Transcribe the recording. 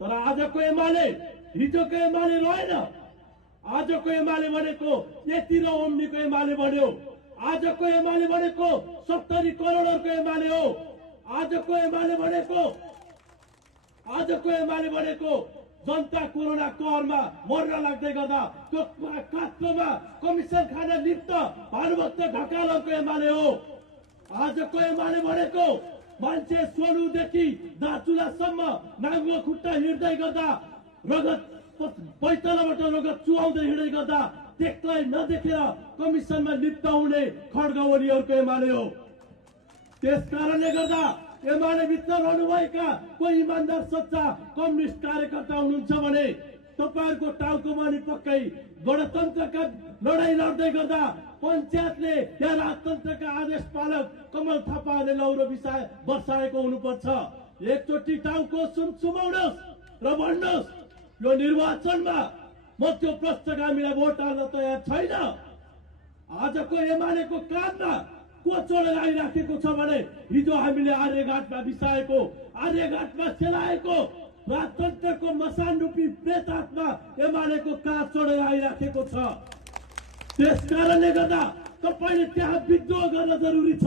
तर आजको एमाले हिजोको एमाले रहेन। आजको एमाले भनेको यति र ओम्नीको एमाले बन्यो। आजको एमाले भनेको 70 करोडको एमाले हो। आजको एमाले भनेको जनता कोरोना कहरमा मर्न लाग्दै गर्दा त्यो कात्रोमा कमिसन खान लिप्त भानुभक्त ढकालको एमाले हो। आजको एमाले भनेको मान्छे सोनुदेखि दाचुलासम्म नाङ्गो खुट्टा हिँड्दै गर्दा रगत पैतालाबाट रगत चुहाउँदै हिँड्दै गर्दा त्यसलाई नदेखेर कमिसनमा लिप्त हुने खड्गवलीहरूको एमाले हो। त्यसकारणले गर्दा एमाले भित्र रहनुभएका कोही इमान्दार सच्चा कम्युनिस्ट कार्यकर्ता हुनुहुन्छ भने तपाईहरुको टाउकोमा नि पक्कै गणतन्त्रका लडाई लड्दै गर्दा पञ्चायतले या राजतन्त्रका आदेश पालक कमल थापाले लौरो बर्साएको हुनुपर्छ। एकचोटि टाउको सुमाउनुहोस् र भन्नुहोस् यो निर्वाचनमा म त्यो भ्रष्टगामीलाई भोट हाल्न तयार छैन। आजको एमालेको काममा को चोडेर आइराखेको छ भने हिजो हामीले आर्यघाटमा बिसाएको, आर्यघाटमा सेलाएको राजतन्त्रको मसान रूपी प्रेत आत्मा एमालेको काँध चोडेर आइराखेको छ। त्यसकारणले गर्दा तपाईले त्यहाँ विद्रोह गर्न जरुरी छ।